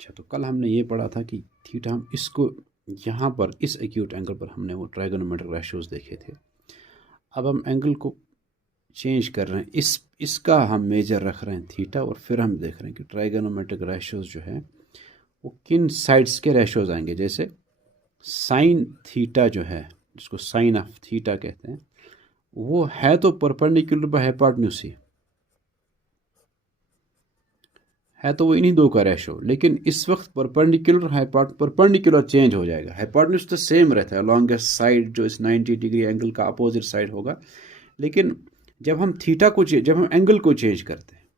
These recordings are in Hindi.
अच्छा, तो कल हमने ये पढ़ा था कि थीटा हम इसको यहाँ पर इस एक्यूट एंगल पर हमने वो ट्राइगोनोमेट्रिक रेशियोज देखे थे। अब हम एंगल को चेंज कर रहे हैं, इसका हम मेजर रख रहे हैं थीटा, और फिर हम देख रहे हैं कि ट्राइगोनोमेट्रिक रेशियोज जो है वो किन साइड्स के रेशियोज आएंगे। जैसे साइन थीटा जो है, जिसको साइन ऑफ थीटा कहते हैं, वो है तो परपेंडिकुलर बाय हाइपोटेन्यूज ही है, तो वो इन्हीं दो का रेशो, लेकिन इस वक्त परपेंडिकुलर चेंज हो जाएगा। हाइपोटेन्यूज तो सेम रहता है, लॉन्गेस्ट साइड जो इस 90 डिग्री एंगल का अपोजिट साइड होगा, लेकिन जब हम जब हम एंगल को चेंज करते हैं,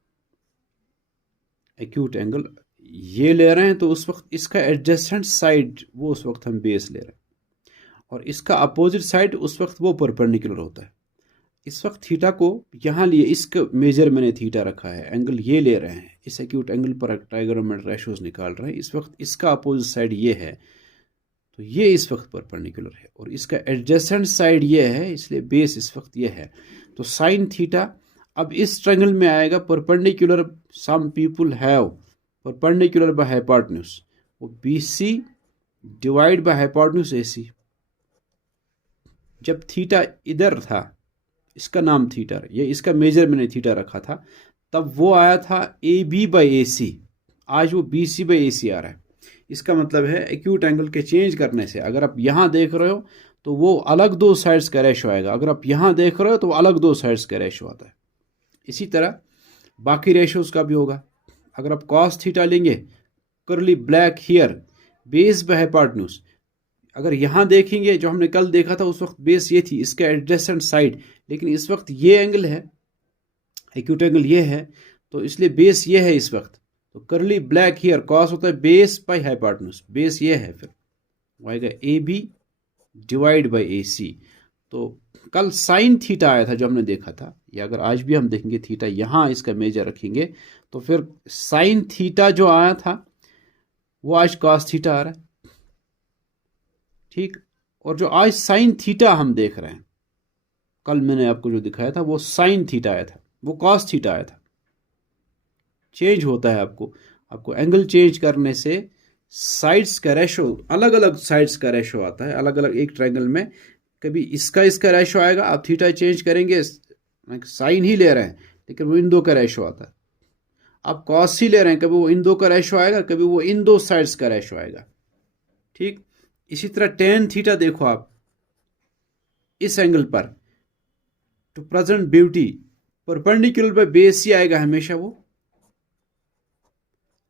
एक्यूट एंगल ये ले रहे हैं, तो उस वक्त इसका एडजेसेंट साइड वो उस वक्त हम बेस ले रहे हैं, और इसका अपोजिट साइड उस वक्त वो परपेंडिकुलर होता है। इस वक्त थीटा को यहाँ लिए, इसका मेजर मैंने थीटा रखा है, एंगल ये ले रहे हैं, इस एक्यूट एंगल पर ट्राइगोनोमेट्रिक रेशियोज निकाल रहे हैं। इस वक्त इसका अपोजिट साइड ये है, तो ये इस वक्त परपेंडिकुलर है, और इसका एडजेसेंट साइड ये है, इसलिए बेस इस वक्त ये है। तो साइन थीटा अब इस ट्रायंगल में आएगा perpendicular, some people have perpendicular by hypotenuse, वो BC divide by hypotenuse AC। जब थीटा इधर था, इसका नाम थीटा, ये इसका मेजर मैंने थीटा रखा था, तब वो आया था AB बाई AC, आज वो BC बाई AC आ रहा है। इसका मतलब है एक्यूट एंगल के चेंज करने से, अगर आप यहाँ देख रहे हो तो वो अलग दो साइड्स का रेशो आएगा, अगर आप यहाँ देख रहे हो तो वो अलग दो साइड्स का रेशो आता है। इसी तरह बाकी रेशोज का भी होगा। अगर आप कॉस थीटा लेंगे, करली black here, base by hypotenuse, अगर यहाँ देखेंगे, जो हमने कल देखा था उस वक्त बेस ये थी, इसका एडजेसेंट साइड, लेकिन इस वक्त ये एंगल है, एक्यूट एंगल ये है, तो इसलिए बेस ये है इस वक्त। तो करली ब्लैक हियर, कॉस होता है बेस बाय हाइपोटेन्यूज, बेस ये है, फिर आएगा AB डिवाइड बाय AC। तो कल साइन थीटा आया था जो हमने देखा था, या अगर आज भी हम देखेंगे थीटा, यहाँ इसका मेजर रखेंगे, तो फिर साइन थीटा जो आया था वो आज कॉस थीटा आ रहा है, ठीक। और जो आज साइन थीटा हम देख रहे हैं, कल मैंने आपको जो दिखाया था वो साइन थीटा आया था, वो कॉस थीटा आया था। चेंज होता है, आपको एंगल चेंज करने से साइड्स का रेशो, अलग अलग साइड्स का रेशो आता है, अलग अलग एक ट्रायंगल में। कभी इसका रेशो आएगा, आप थीटा चेंज करेंगे, साइन ही ले रहे हैं लेकिन वो इन दो का रेशो आता है। आप कॉस ही ले रहे हैं, कभी वो इन दो का रेशो आएगा, कभी वो इन दो साइड्स का रेशो आएगा, ठीक। इसी तरह टेन थीटा देखो आप, इस एंगल पर to present beauty perpendicular by base ही आएगा हमेशा वो,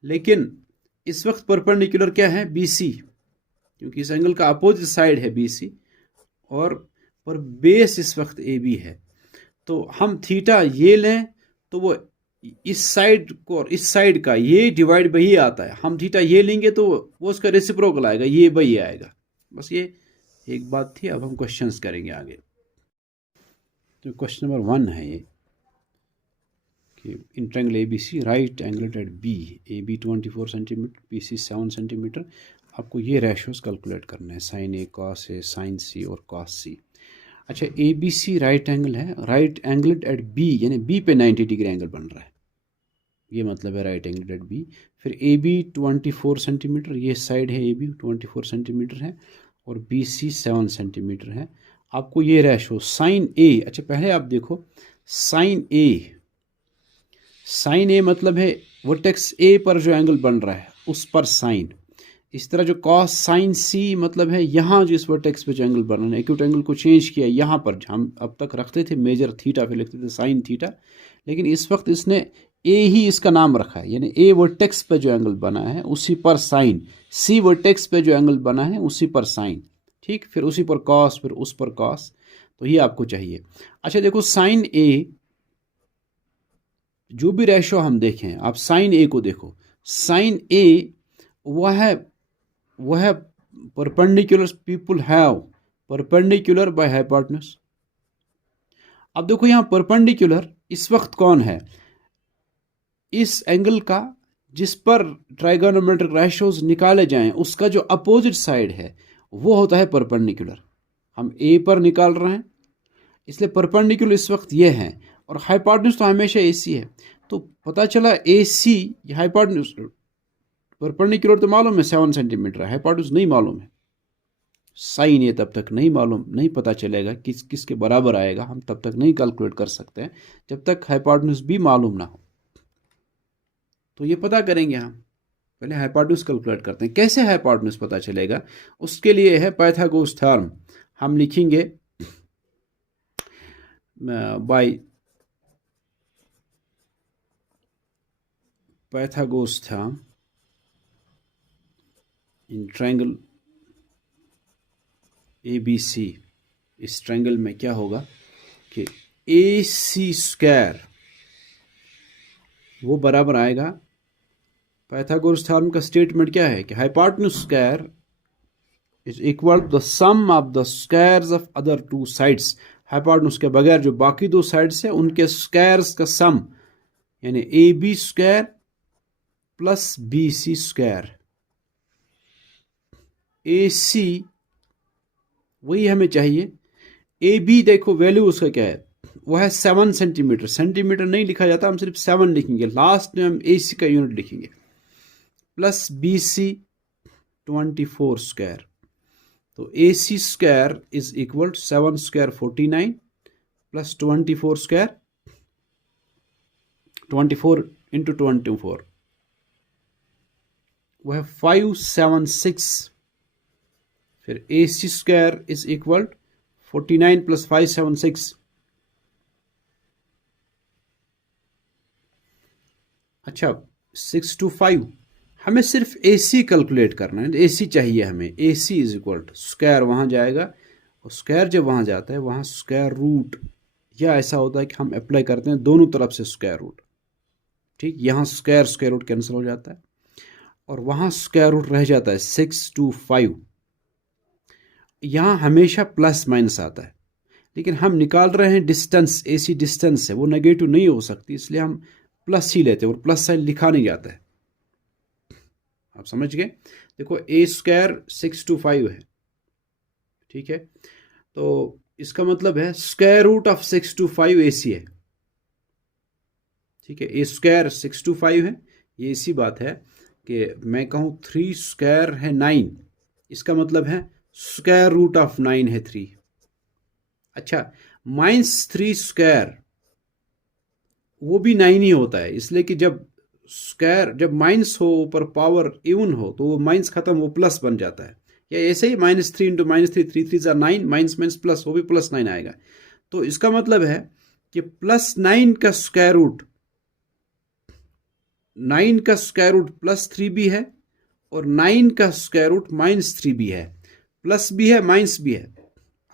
लेकिन इस वक्त परपेंडिकुलर क्या है, BC, क्योंकि इस एंगल का अपोजिट साइड है BC, और पर बेस इस वक्त AB है। तो हम थीटा ये लें तो वो इस साइड को और इस साइड का ये डिवाइड बाई आता है, हम थीटा ये लेंगे तो वो उसका रेसिप्रोकल आएगा, ये बाई आएगा। बस ये एक बात थी। अब हम क्वेश्चंस करेंगे आगे। तो क्वेश्चन नंबर 1 है ये कि in triangle ABC right angle at B, AB 24 centimetre, BC 7 centimetre, आपको ये रेशियोज कैलकुलेट करना है, sine A, cos A, sine C और कॉस C। अच्छा, ABC राइट एंगल है, राइट एंगल एट B, यानी B पे 90 डिग्री एंगल बन रहा है, ये मतलब है राइट एंगल एट B। फिर AB 24 सेंटीमीटर, ये साइड है AB 24 सेंटीमीटर है, और BC 7 सेंटीमीटर है। आपको ये रेशो साइन A, अच्छा पहले आप देखो साइन A मतलब है वर्टेक्स A पर जो एंगल बन रहा है उस पर साइन। इस तरह जो कॉस साइन C मतलब है यहाँ जो इस वर्टेक्स पे जो एंगल बन रहा है, एक्यूट एंगल को चेंज किया यहाँ पर, हम अब तक रखते थे मेजर थीटा, फिर लिखते थे साइन थीटा, लेकिन इस वक्त इसने A ही इसका नाम रखा है, यानी A वर्टेक्स पे जो एंगल बना है उसी पर साइन, C वर्टेक्स पे जो एंगल बना है उसी पर साइन, ठीक। फिर उसी पर कॉस, फिर उस पर कॉस, तो ये आपको चाहिए। अच्छा देखो साइन A, जो भी रेशो हम देखें, आप साइन A को देखो, साइन A वह है perpendicular, people have perpendicular by hypotenuse. अब देखो यहाँ परपेंडिकुलर इस वक्त कौन है, इस एंगल का जिस पर ट्राइगोनोमेट्रिक रेशियोज निकाले जाएं उसका जो अपोजिट साइड है वो होता है परपेंडिकुलर। हम A पर निकाल रहे हैं, इसलिए परपेंडिकुलर इस वक्त ये है, और हाइपोटेन्यूज तो हमेशा AC है। तो पता चला AC हाइपोटेन्यूज परपेंडिकुलर तो मालूम है 7 सेंटीमीटर, हाइपोटेन्यूज नहीं मालूम है। साइन ये तब तक नहीं मालूम, नहीं पता चलेगा किसके बराबर आएगा, हम तब तक नहीं कैलकुलेट कर सकते हैं जब तक हाइपोटेन्यूज भी मालूम ना हो। तो ये पता करेंगे हम, पहले हाइपोटेन्यूज कैलकुलेट करते हैं। कैसे हाइपोटेन्यूज पता चलेगा, उसके लिए है पाइथागोरस थ्योरम। हम लिखेंगे by Pythagoras theorem in triangle ABC। इस ट्रायंगल में क्या होगा कि AC स्क्वायर वो बराबर आएगा, पाइथागोरस थ्योरम का स्टेटमेंट क्या है कि hypotenuse square is equal to the sum of the squares of other two sides. Hypotenuse के बगैर जो बाकी दो साइड्स है उनके स्क्वायर्स का सम, यानी AB square plus BC square. AC वही हमें चाहिए। AB देखो वैल्यू उसका क्या है, वो है 7 सेंटीमीटर। सेंटीमीटर नहीं लिखा जाता, हम सिर्फ 7 लिखेंगे, लास्ट में हम AC का यूनिट लिखेंगे। Plus BC 24 square. तो AC square is equal to 7 square 49 plus 24 square 24 into 24 वो है 576। फिर AC square is equal 49 plus 576। अच्छा 625। हमें सिर्फ AC कैलकुलेट करना है, AC चाहिए हमें। AC is equal to square वहां जाएगा, और स्क्वायर जब वहां जाता है वहां स्क्वायर रूट, या ऐसा होता है कि हम अप्लाई करते हैं दोनों तरफ से स्क्वायर रूट। ठीक, यहाँ स्क्वायर स्क्वायर रूट कैंसिल हो जाता है और वहां स्क्वायर रूट रह जाता है 625। यहाँ हमेशा प्लस माइनस आता है, लेकिन हम निकाल रहे हैं डिस्टेंस, AC डिस्टेंस है, वो नेगेटिव नहीं हो सकती, इसलिए हम प्लस ही लेते हैं और प्लस साइन लिखा नहीं जाता है। आप समझ गए। देखो A स्क्वायर 625 है, ठीक है, तो इसका मतलब है स्क्वायर रूट ऑफ 625 AC है। ठीक है, A स्क्वायर 625 है, ये इसी बात है कि मैं कहूँ 3 स्क्वायर है 9, इसका मतलब है स्क्वायर रूट ऑफ 9 है 3। अच्छा, -3 स्क्वायर वो भी 9 ही होता है, इसलिए कि जब स्क्वायर, जब माइनस हो ऊपर पावर इवन हो तो वो माइनस खत्म, वो प्लस बन जाता है। या ऐसे ही -3 into -3, 3 3 jar 9, minus minus plus, वो भी +9 आएगा। तो इसका मतलब है कि +9 का स्क्वायर रूट, 9 का स्क्वायर रूट +3 भी है और 9 का स्क्वायर रूट -3 भी है, प्लस भी है माइनस भी है।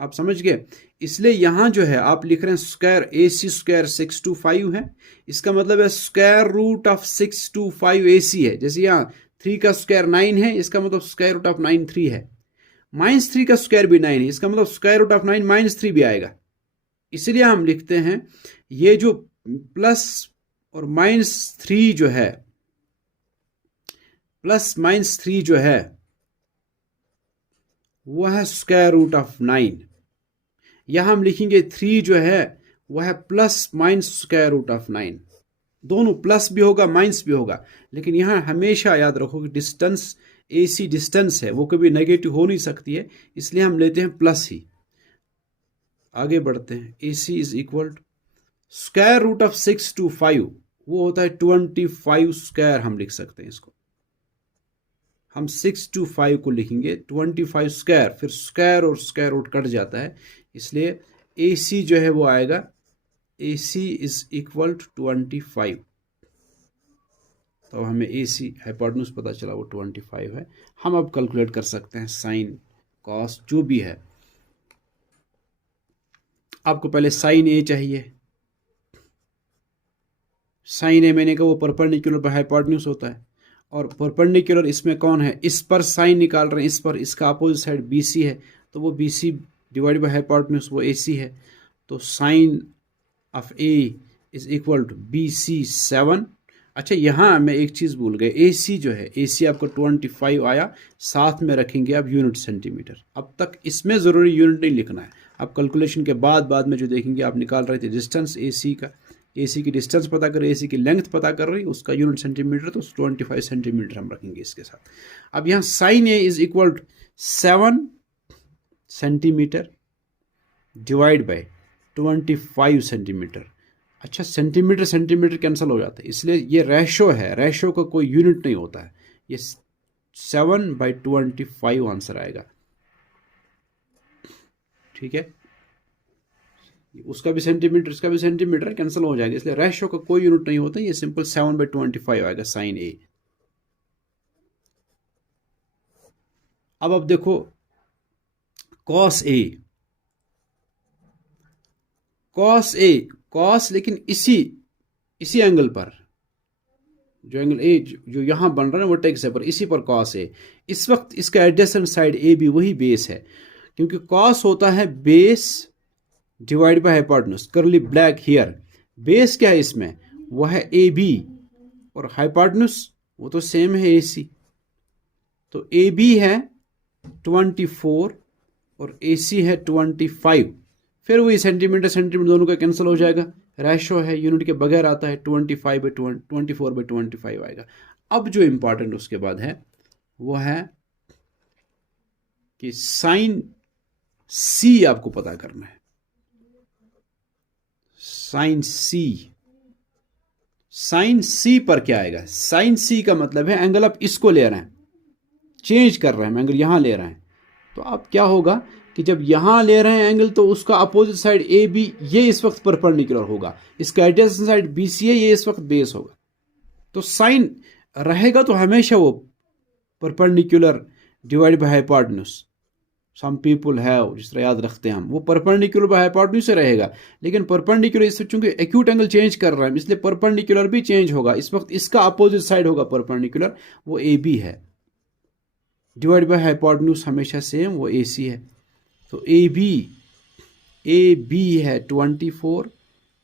आप समझ गए। इसलिए यहां जो है आप लिख रहे हैं स्क्वायर AC स्क्वायर 625 है, इसका मतलब है स्क्वायर रूट ऑफ 625 AC है। जैसे यहां 3 का स्क्वायर 9 है, इसका मतलब स्क्वायर रूट ऑफ 9 3 है। -3 का स्क्वायर भी 9 है, इसका मतलब स्क्वायर रूट ऑफ 9 -3 भी आएगा। इसलिए हम लिखते हैं ये जो प्लस और -3 जो है, प्लस -3 जो है वो है स्क्वायर रूट ऑफ 9। यहां हम लिखेंगे 3 जो है वह है plus minus square root of 9। दोनों प्लस भी होगा माइनस भी होगा, लेकिन यहां हमेशा याद रखो कि डिस्टेंस AC डिस्टेंस है, वो कभी नेगेटिव हो नहीं सकती है, इसलिए हम लेते हैं प्लस ही। आगे बढ़ते हैं। AC is equal to square root of 625, वो होता है 25 स्क्वायर। हम लिख सकते हैं इसको, हम 625 को लिखेंगे 25 स्क्वायर, फिर स्क्वायर और स्क्वायर रूट कट जाता है, इसलिए AC जो है वो आएगा, AC इज इक्वल टू 25। तो हमें AC हाइपोटेन्यूज पता चला वो 25 है। हम अब कैलकुलेट कर सकते हैं साइन कॉस जो भी है। आपको पहले साइन A चाहिए। साइन A मैंने कहा वो परपेंडिकुलर पर हाइपोटेन्यूज होता है, और परपेंडिकुलर इसमें कौन है, इस पर साइन निकाल रहे हैं, इस पर, इसका अपोजिट साइड BC है, तो वो BC डिवाइड बाय हाइपोटेन्यूज वो AC है। तो sine of A is equal to BC 7। अच्छा, यहाँ मैं एक चीज़ भूल गए, AC जो है, AC आपको 25 आया, साथ में रखेंगे आप यूनिट सेंटीमीटर। अब तक इसमें ज़रूरी यूनिट नहीं लिखना है, आप कैलकुलेशन के बाद में जो देखेंगे, आप निकाल रहे थे डिस्टेंस AC का, AC की डिस्टेंस पता कर रही है, AC की लेंथ पता कर रही है, उसका यूनिट सेंटीमीटर, तो 25 सेंटीमीटर हम रखेंगे इसके साथ। अब यहाँ sine A is equal 7 centimetre divide by 25 centimetre. अच्छा, सेंटीमीटर सेंटीमीटर कैंसिल हो जाता है, इसलिए ये रेशो है, रेशो का कोई यूनिट नहीं होता है, ये 7/25 आंसर आएगा। ठीक है, उसका भी सेंटीमीटर, इसका भी सेंटीमीटर, कैंसिल हो जाएगा, इसलिए रेशो का कोई यूनिट नहीं होता, ये सिंपल 7/25 आएगा साइन A। अब देखो cos A, cos A, cos लेकिन इसी एंगल पर, जो एंगल ए जो यहां बन रहा है वर्टेक्स है पर, इसी पर कॉस है। इस वक्त इसका एडजेसेंट साइड ए भी वही बेस है, क्योंकि कॉस होता है बेस डिवाइड बाय हाइपोटेन्यूज, करली ब्लैक हियर। बेस क्या है इसमें, वो है ए बी, और हाइपोटेन्यूज वो तो सेम है ए सी। तो ए बी है 24 और ए सी है 25, फिर वही सेंटीमीटर सेंटीमीटर दोनों का कैंसिल हो जाएगा, रेशो है, यूनिट के बगैर आता है, 24/25 आएगा। अब जो इंपॉर्टेंट उसके बाद है वो है कि साइन सी आपको पता करना है। साइन सी पर क्या आएगा, साइन सी का मतलब है एंगल आप इसको ले रहे हैं, चेंज कर रहे हैं, एंगल यहां ले रहे हैं, तो अब क्या होगा कि जब यहां ले रहे हैं एंगल, तो उसका अपोजिट साइड ए बी ये इस वक्त परपेंडिकुलर होगा, इसका एडजेसेंट साइड बी सी है, ये इस वक्त बेस होगा। तो साइन रहेगा तो हमेशा वो perpendicular divide by hypotenuse, some people have, जिस तरह याद रखते हैं हम, वो परपेंडिकुलर बाय हाइपोटेन्यूज से रहेगा, लेकिन परपेंडिकुलर इससे चूंकि एक्यूट एंगल चेंज कर रहा है, इसलिए परपेंडिकुलर भी चेंज होगा। इस वक्त इसका अपोजिट साइड होगा परपेंडिकुलर, वो ए बी है, डिवाइड बाय हाइपोटेन्यूज हमेशा सेम, वो ए सी है। तो ए बी है 24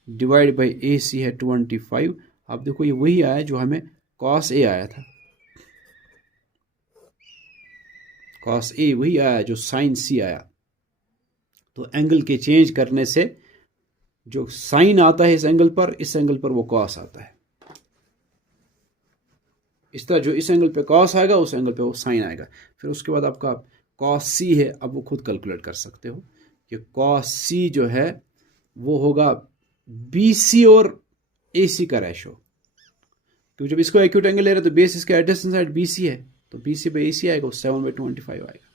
डिवाइड बाई ए सी है 25। अब देखो ये वही आया जो हमें कॉस ए आया था, कॉस ए वही आया जो साइन सी आया। तो एंगल के चेंज करने से जो साइन आता है इस एंगल पर, इस एंगल पर वो कॉस आता है। इस तरह जो इस एंगल पे कॉस आएगा उस एंगल पे वो साइन आएगा। फिर उसके बाद आपका कॉस सी है, अब वो खुद कैलकुलेट कर सकते हो कि कॉस सी जो है वो होगा बी सी और ए सी का रेशो, क्योंकि जब इसको एक्यूट एंगल ले रहे हैं तो बेस इसका एडजेसेंट साइड बी सी है, तो बी सी बाई ए सी आएगा, 7/25 आएगा।